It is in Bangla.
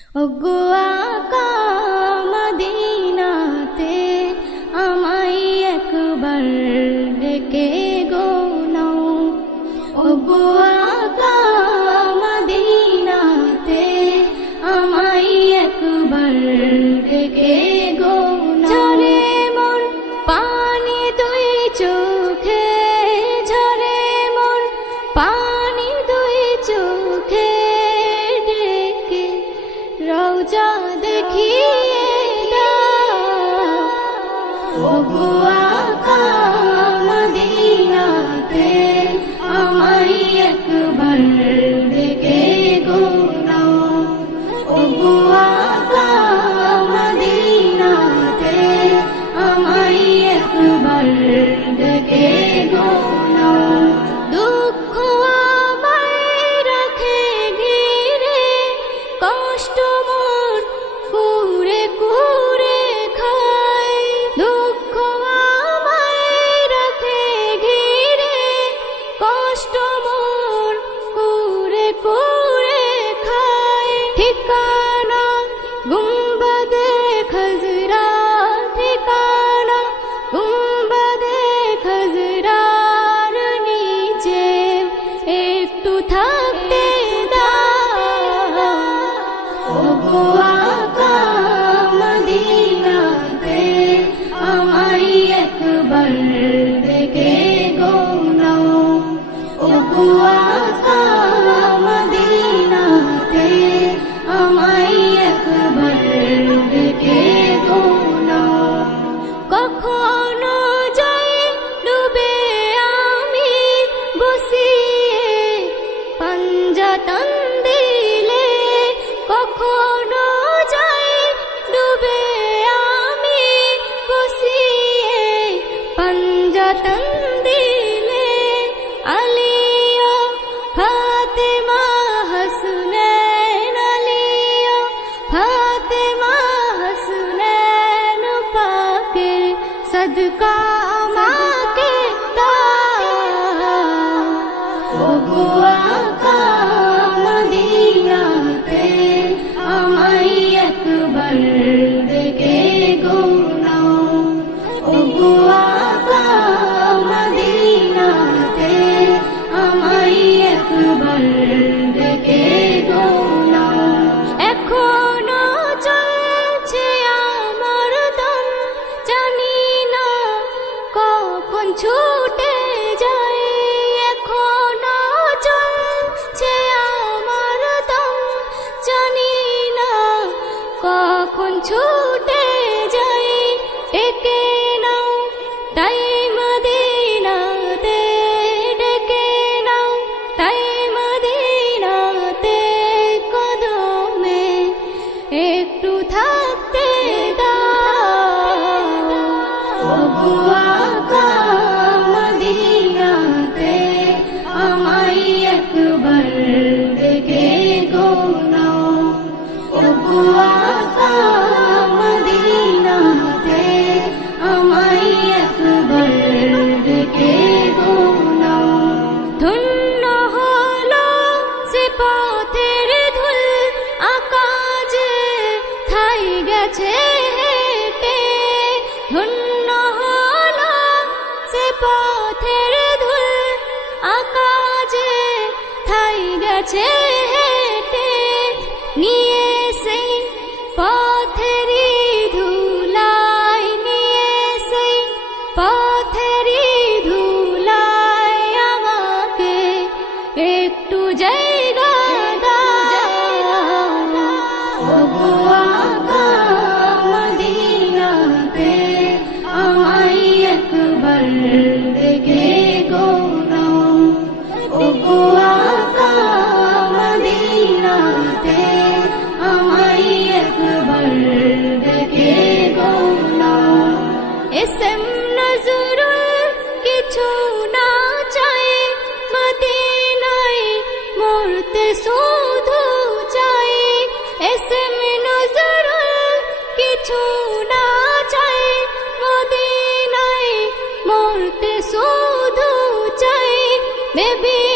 ওগো আকা মদিনাতে আমায় একবার ডেকে গো নাও। ওগো আকা মদিনাতে আমায় একবার ডেকে গো নাও। ঝরে মন পানি দুই চোখে, ঝরে মন পানি দুই চোখে, ডেকে রওজা দেখিয়ে দাও। ওগো আকা মদিনাতে আমায় একবার ডেকে গো নাও। ওগো আকা মদিনাতে আমায় একবার ডেকে গো নাও। দুঃখ আমায় রাখে ঘিরে, কষ্ট মোর কুরে কুরে খায়। দুঃখ আমায় রাখে ঘিরে, কষ্ট মোর কুরে কুরে খায়। ঠিকানা গুম্বদে খজরা, ঠিকানা গুম্বদে খজরার নিচে একটু থাকতে দাও। ওগো আকা মদিনাতে আমায় একবার ডেকে গো নাও। ওগো আকা মদিনাতে আমায় একবার ডেকে গো নাও। কখনো যাই ডুবে আমি বসিয়ে পাঞ্জাতন দিলে, কখনো যাই ডুবে আমি বসিয়ে পাঞ্জাতন দিলে। আলিয়া ফাতেমা হাসনাইন, আলিয়া ফাতেমা হাসনাইন পাকের সদকা আমাকে দাও। ওগো আকা মদিনাতে আমায় একবার ডেকে গো নাও। ওগো আকা মদিনাতে আমায় একবার ডেকে গো নাও। এখনো চলছে আমার দম, জানি না কখন ছুটে যায়। এখনো চলছে আমার দম, জানি না কখন ছুটে যায়। ডেকে নাও তাই মদিনাতে, ডেকে নাও তাই মদিনাতে, কদমে একটু থাকতে দাও। ওগো আকা মদিনাতে আমায় একবার ডেকে গো নাও। ওগো আকা মদিনাতে আমায় একবার ডেকে গো নাও। ধন্য হলো সে পথের ধুল, আকাশে ঠাই গেছে হেঁটে। ধন্য হলো সে পথের ধুল, আকাশে ঠাই গেছে হেঁটে। নিয়ে সেই পথেরই ধুলাই, নিয়ে সেই পথেরই ধুলাই আমাকে একটু জায়গা দাও। ওগো আকা মদিনাতে আমায় একবার ডেকে গো নাও। ওগো আকা মদিনাতে আমায় একবার ডেকে গো নাও। এসএম নজরুল কিছু না চাই, মদিনায় মরতে শুধু চাই। এসএম নজরুল কিছু না চাই, মদিনায় মরতে শুধু চাই। বেবি